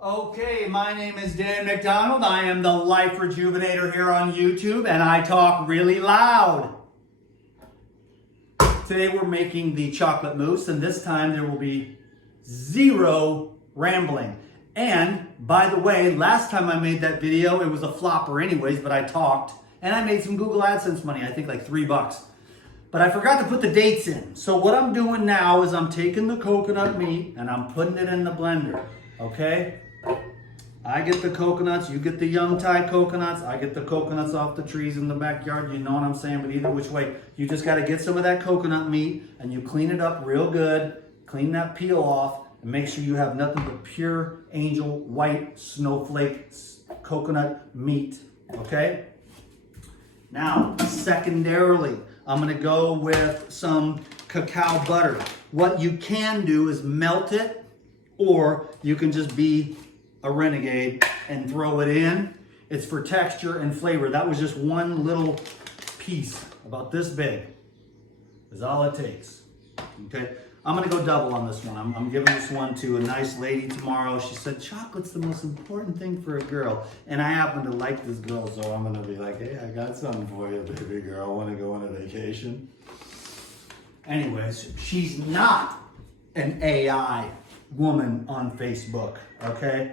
Okay, my name is Dan McDonald. I am the Life Rejuvenator here on YouTube, and I talk really loud. Today we're making the chocolate mousse, and this time there will be zero rambling. And, by the way, last time I made that video, it was a flopper anyways, but I talked, and I made some Google AdSense money, I think like $3. But I forgot to put the dates in. So what I'm doing now is I'm taking the coconut meat and I'm putting it in the blender, okay? I get the coconuts, you get the young Thai coconuts, I get the coconuts off the trees in the backyard, you know what I'm saying? But either which way, you just gotta get some of that coconut meat and you clean it up real good, clean that peel off, and make sure you have nothing but pure angel white snowflake coconut meat, okay? Now, secondarily, I'm gonna go with some cacao butter. What you can do is melt it, or you can just be a renegade and throw it in. It's for texture and flavor. That was just one little piece, about this big, is all it takes, okay? I'm gonna go double on this one. I'm giving this one to a nice lady tomorrow. She said, chocolate's the most important thing for a girl. And I happen to like this girl, so I'm gonna be like, hey, I got something for you, baby girl. Wanna go on a vacation? Anyways, she's not an AI woman on Facebook, okay?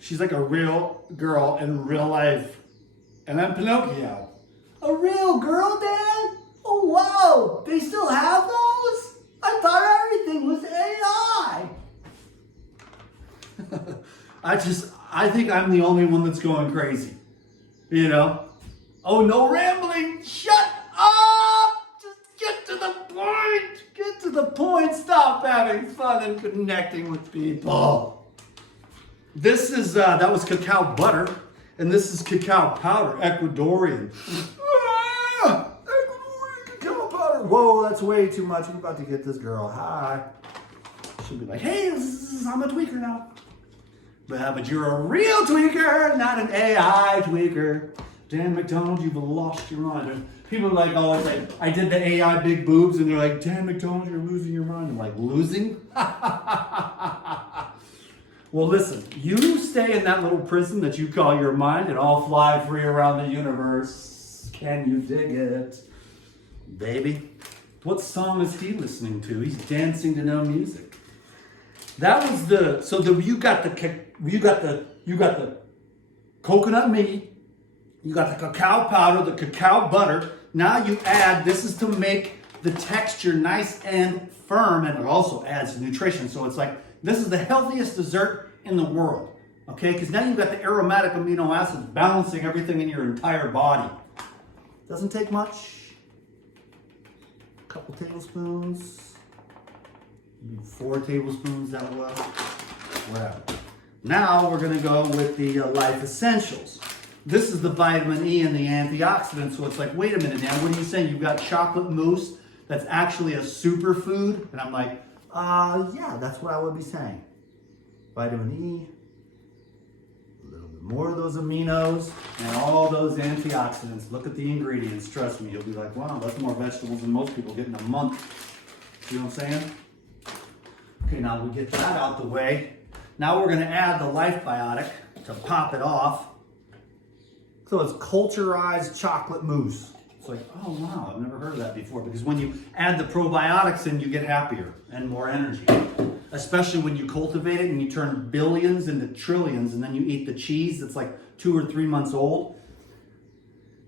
She's like a real girl in real life. And I'm Pinocchio. A real girl, Dad? Oh, wow, they still have those? I thought everything was AI. I think I'm the only one that's going crazy, you know? Oh, no rambling, shut up! Just get to the point, get to the point, stop having fun and connecting with people. This is, that was cacao butter, and this is cacao powder, Ecuadorian. Whoa, that's way too much. We're about to get this girl high. She'll be like, hey, I'm a tweaker now. But you're a real tweaker, not an AI tweaker. Dan McDonald, you've lost your mind. And people are like, always like, I did the AI big boobs, and they're like, Dan McDonald, you're losing your mind. I'm like, losing? Well, listen, you stay in that little prison that you call your mind, and I'll fly free around the universe. Can you dig it? Baby, what song is he listening to? He's dancing to no music. That was you got the coconut meat, you got the cacao powder, the cacao butter. Now you add, this is to make the texture nice and firm, and it also adds nutrition. So it's like, this is the healthiest dessert in the world, okay? Because now you've got the aromatic amino acids balancing everything in your entire body. Doesn't take much. Couple tablespoons, maybe 4 tablespoons, that will whatever. Now we're gonna go with the Life Essentials. This is the vitamin E and the antioxidants, so it's like, wait a minute now, what are you saying? You've got chocolate mousse that's actually a superfood? And I'm like, yeah, that's what I would be saying. Vitamin E, a little bit more of those aminos, and all those antioxidants. Look at the ingredients, trust me, you'll be like, wow, that's more vegetables than most people get in a month. See what I'm saying? Okay, now we get that out the way. Now we're gonna add the Life Biotic to pop it off. So it's culturized chocolate mousse. It's like, oh wow, I've never heard of that before, because when you add the probiotics in, you get happier and more energy. Especially when you cultivate it and you turn billions into trillions, and then you eat the cheese that's like 2 or 3 months old,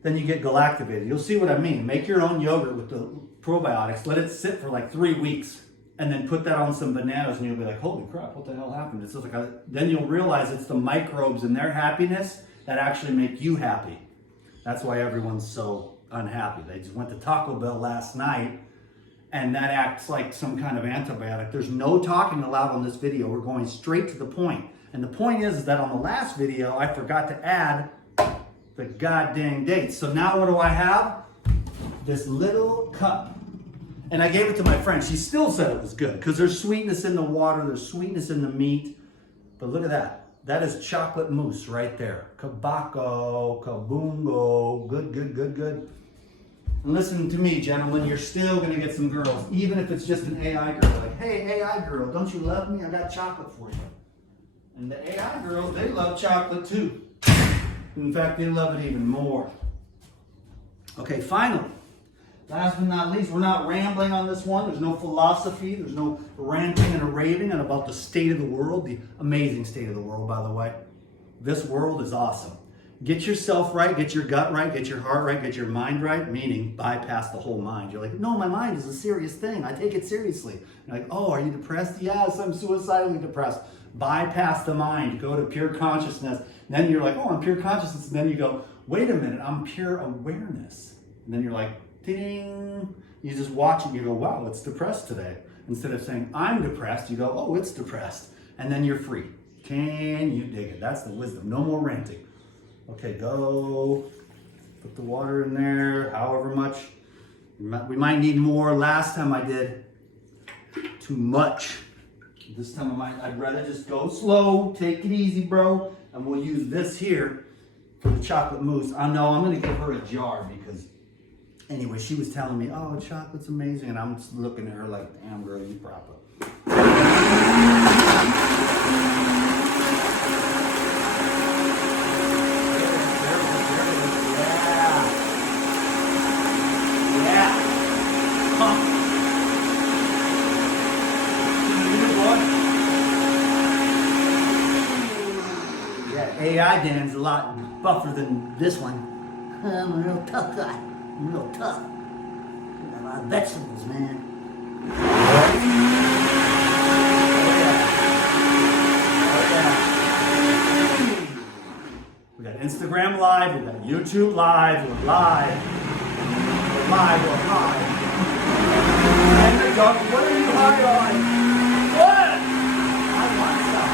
then you get galactivated. You'll see what I mean. Make your own yogurt with the probiotics, let it sit for like 3 weeks, and then put that on some bananas, and you'll be like, holy crap, what the hell happened? It's just like then you'll realize it's the microbes and their happiness that actually make you happy. That's why everyone's so unhappy. They just went to Taco Bell last night, and that acts like some kind of antibiotic. There's no talking allowed on this video. We're going straight to the point. And the point is that on the last video, I forgot to add the goddamn dates. So now what do I have? This little cup. And I gave it to my friend. She still said it was good, because there's sweetness in the water, there's sweetness in the meat. But look at that. That is chocolate mousse right there. Kabako, kabungo, good, good, good, good. And listen to me, gentlemen, you're still gonna get some girls, even if it's just an AI girl. Like, hey, AI girl, don't you love me? I got chocolate for you. And the AI girls, they love chocolate too. In fact, they love it even more. Okay, finally, last but not least, we're not rambling on this one. There's no philosophy. There's no ranting and raving and about the state of the world, the amazing state of the world, by the way. This world is awesome. Get yourself right, get your gut right, get your heart right, get your mind right, meaning bypass the whole mind. You're like, no, my mind is a serious thing. I take it seriously. You're like, oh, are you depressed? Yes, I'm suicidally depressed. Bypass the mind, go to pure consciousness. Then you're like, oh, I'm pure consciousness. And then you go, wait a minute, I'm pure awareness. And then you're like, ding. You just watch it, you go, wow, it's depressed today. Instead of saying, I'm depressed, you go, oh, it's depressed. And then you're free. Can you dig it? That's the wisdom. No more ranting. Okay, go. Put the water in there, however much. We might need more. Last time I did too much. This time I'd rather just go slow, take it easy, bro. And we'll use this here for the chocolate mousse. I know I'm gonna give her a jar because anyway, she was telling me, oh, chocolate's amazing. And I'm just looking at her like, damn girl, you proper. AI Dan's a lot buffer than this one. I'm a real tough guy. I'm real tough. I got a lot of vegetables, man. We got Instagram Live, we got YouTube Live, we're live. We're live, we're high. And the dog, what are you high on? What? I want some.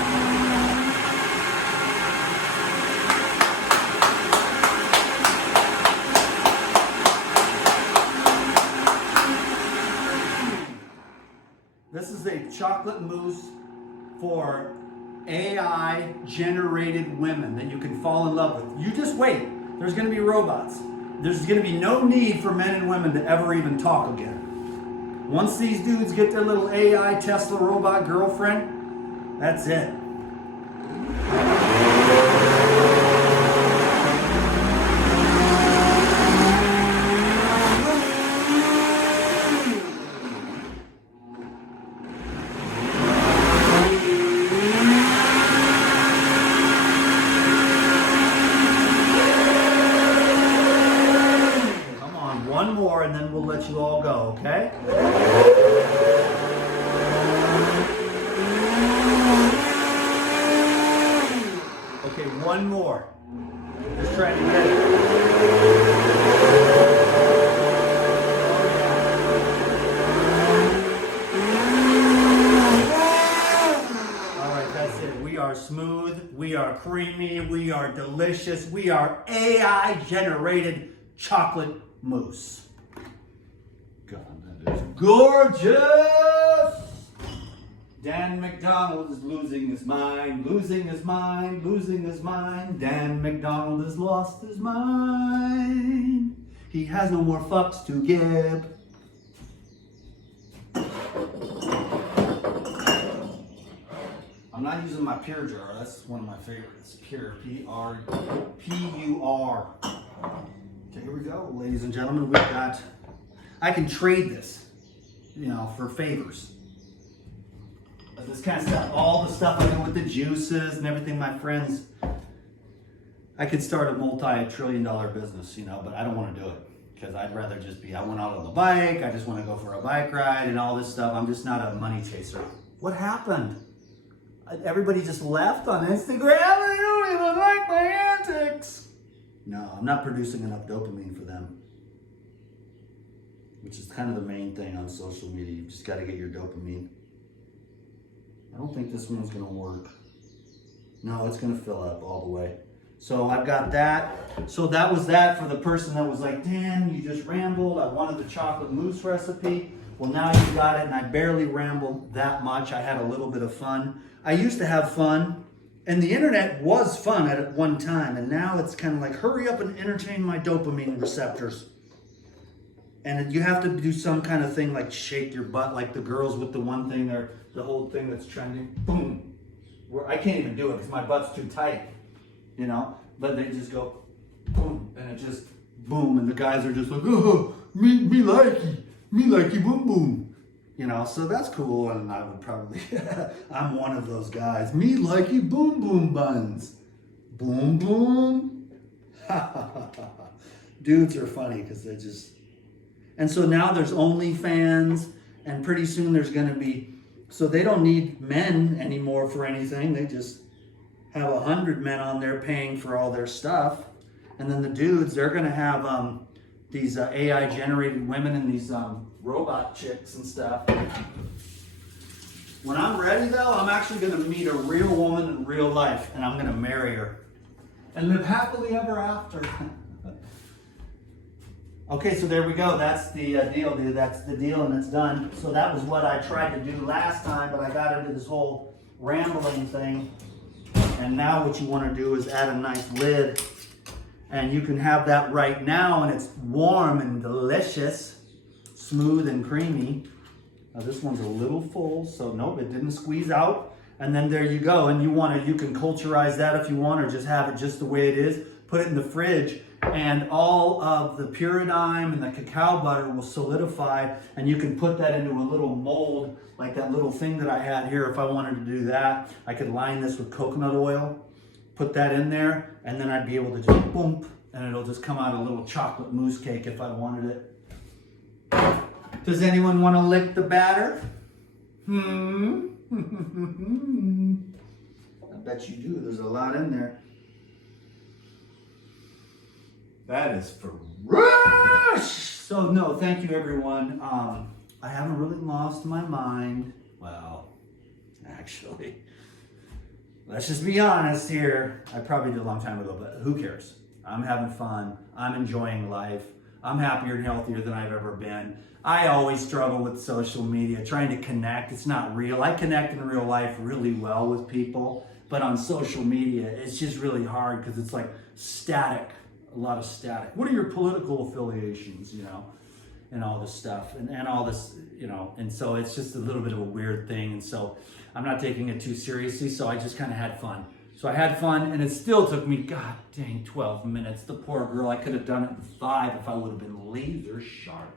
This is a chocolate mousse for AI generated women that you can fall in love with. You just wait. There's going to be robots. There's going to be no need for men and women to ever even talk again. Once these dudes get their little AI Tesla robot girlfriend, that's it. One more and then we'll let you all go, okay? Okay, one more. Just trying to get it. All right, that's it. We are smooth, we are creamy, we are delicious, we are AI generated chocolate mousse. God, that is gorgeous! Dan McDonald is losing his mind, losing his mind, losing his mind. Dan McDonald has lost his mind. He has no more fucks to give. I'm not using my Pure jar. That's one of my favorites. Pure, P-U-R. Okay, here we go, ladies and gentlemen. We've got, I can trade this, for favors. This kind of stuff, all the stuff I do with the juices and everything, my friends, I could start a multi-trillion-dollar business, but I don't want to do it because I'd rather just I went out on the bike, I just want to go for a bike ride and all this stuff. I'm just not a money chaser. What happened? Everybody just left on Instagram and they don't even like my antics. No, I'm not producing enough dopamine for them, which is kind of the main thing on social media. You just got to get your dopamine. I don't think this one's going to work. No, it's going to fill up all the way. So I've got that. So that was that for the person that was like, Dan, you just rambled. I wanted the chocolate mousse recipe. Well, now you got it, and I barely rambled that much. I had a little bit of fun. I used to have fun. And the internet was fun at one time, and now it's kind of like, hurry up and entertain my dopamine receptors. And you have to do some kind of thing like shake your butt, like the girls with the one thing, the whole thing that's trending. Boom. I can't even do it because my butt's too tight, you know. But they just go boom, and it just boom, and the guys are just like, oh, me likey, boom boom, you know. So that's cool, and I would probably, I'm one of those guys. Me likey boom boom buns, boom boom. Dudes are funny because they just, and so now there's OnlyFans, and pretty soon there's going to be. So they don't need men anymore for anything. They just have 100 men on there paying for all their stuff. And then the dudes, they're going to have these AI-generated women and these robot chicks and stuff. When I'm ready, though, I'm actually going to meet a real woman in real life, and I'm going to marry her and live happily ever after. Okay, so there we go. That's the deal, dude. That's the deal, and it's done. So that was what I tried to do last time, but I got into this whole rambling thing. And now what you want to do is add a nice lid. And you can have that right now, and it's warm and delicious, smooth and creamy. Now this one's a little full, so nope, it didn't squeeze out. And then there you go. And you can culturize that if you want, or just have it just the way it is. Put it in the fridge. And all of the pyridine and the cacao butter will solidify, and you can put that into a little mold, like that little thing that I had here. If I wanted to do that, I could line this with coconut oil, put that in there, and then I'd be able to just boom, and it'll just come out a little chocolate mousse cake if I wanted it. Does anyone want to lick the batter? I bet you do. There's a lot in there. That is fresh! So no, thank you everyone. I haven't really lost my mind. Well, actually, let's just be honest here. I probably did a long time ago, but who cares? I'm having fun. I'm enjoying life. I'm happier and healthier than I've ever been. I always struggle with social media, trying to connect. It's not real. I connect in real life really well with people, but on social media, it's just really hard because it's like static. A lot of static. What are your political affiliations, you know, and all this stuff and all this, you know, and so it's just a little bit of a weird thing. And so I'm not taking it too seriously. So I just kind of had fun. So I had fun, and it still took me, god dang, 12 minutes. The poor girl, I could have done it in 5 if I would have been laser sharp.